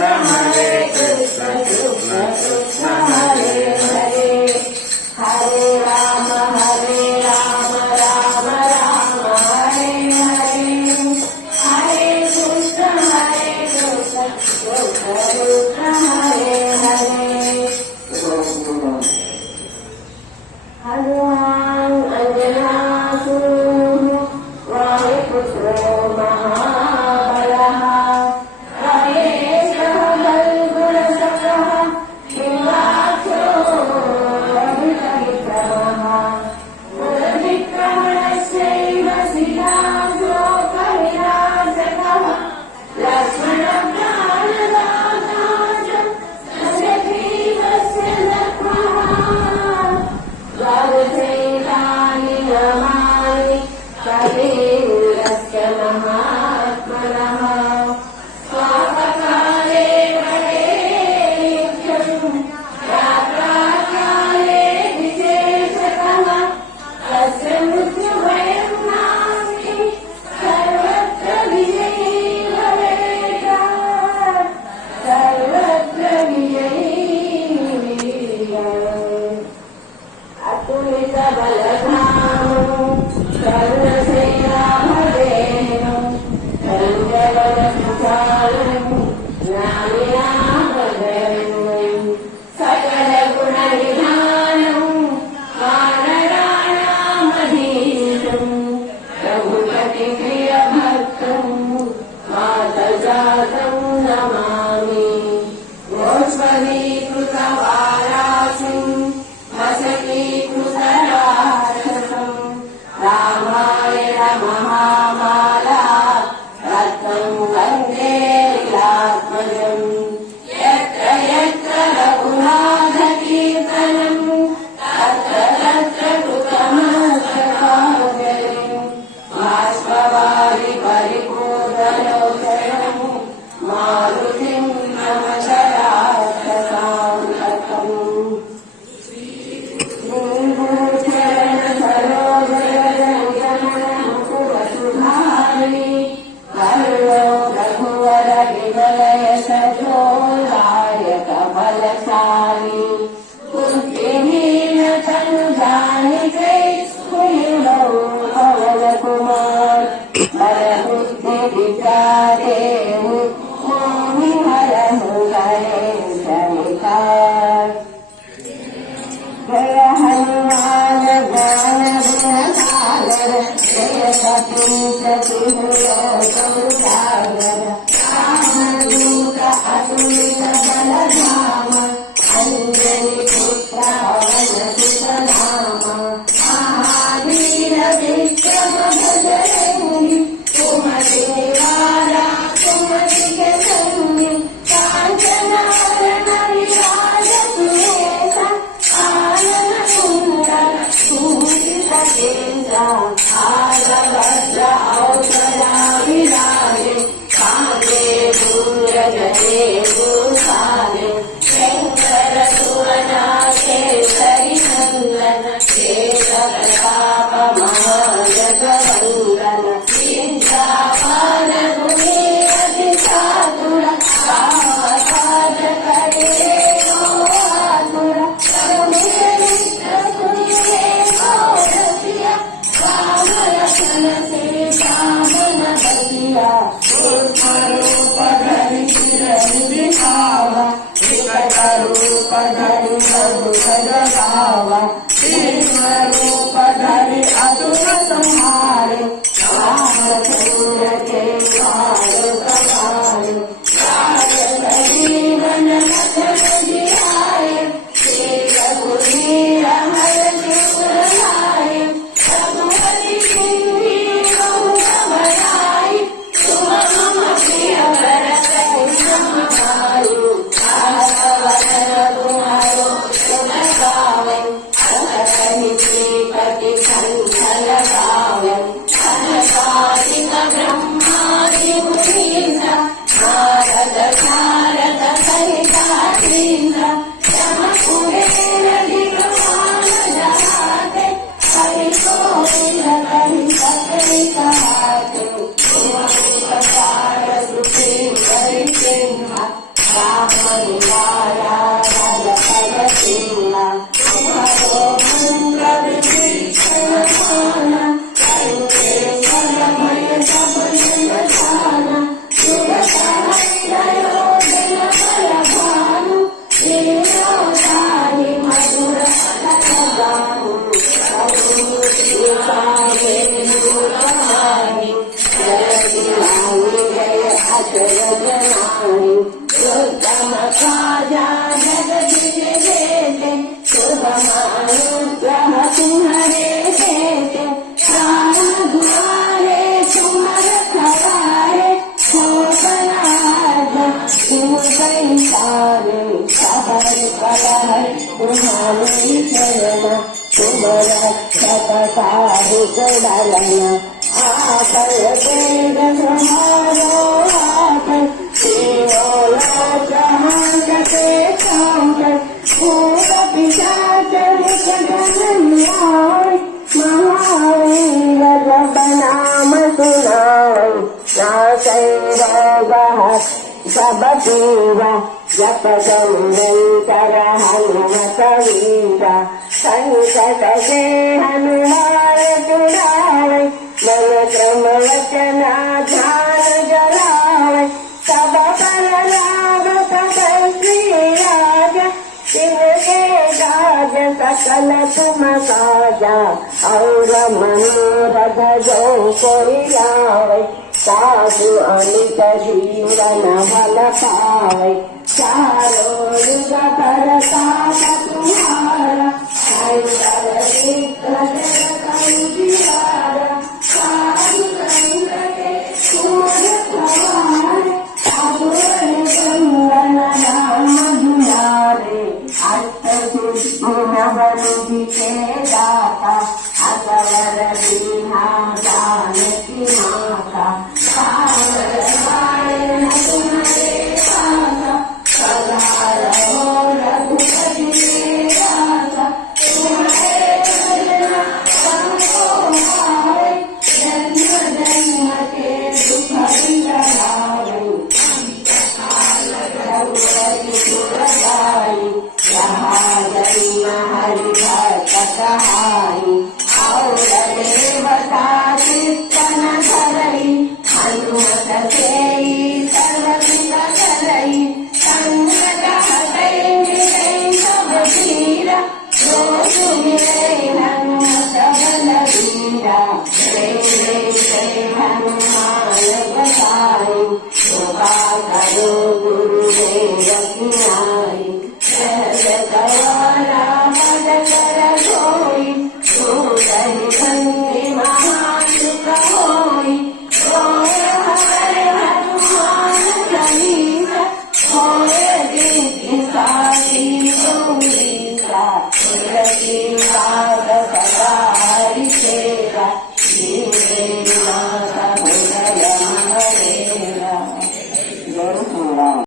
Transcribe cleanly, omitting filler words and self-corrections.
Thank you. रामनिवाया राजपदसिंहा तुम्हारो मंत्र विभीषण माना करके फलमय सब निशाना युग सहस्रयोजन बलभानु लीलाधारी मधुर कथगानु प्रभुकारे दूरवाणी जय जय अचरजनाणी दुर्गम काजा जगदिने देते शुभमानुग्रह तुम्हारे देते प्राण दुआरे तुमर खवारे शोभनार्थ तुम कैसारे सहर कलहर तुम्हारी शरण तुम रक्षक साधु डरना आकर वेद तुम्हारो हाथ जहांगते कांकर भूत पिशाच निकटन्याय महावीर जप नाम सुनाय नासै रोगः सब पीरा जप संवत्सर हनुमत वीरा संकट से हनुमान छुड़ावे मन क्रम वचना ध्यान जलावे सब पर लाभ तपस्वी राज तिनके राज सकल तुम साजा और मनोरथ जो कोई लावे साधु अमित जीवन भल पावे चारों युग परताप तुम्हारा शंकर विक्रम कंजियारा साधु संग के सूर प्रभार अपुर बंदन राम दुलारे अष्ट सिद्धि नवनिधि के दाता असवर दीना जानकी माता पावन पायन तुम्हारे पासा सदा रहो रघुपति के दासा तुम्हारे भजना सबको भावे जन्म जन्म के दुख बिसरावे रघुपति सुरदाई यहाँ जन्म हरि भक्त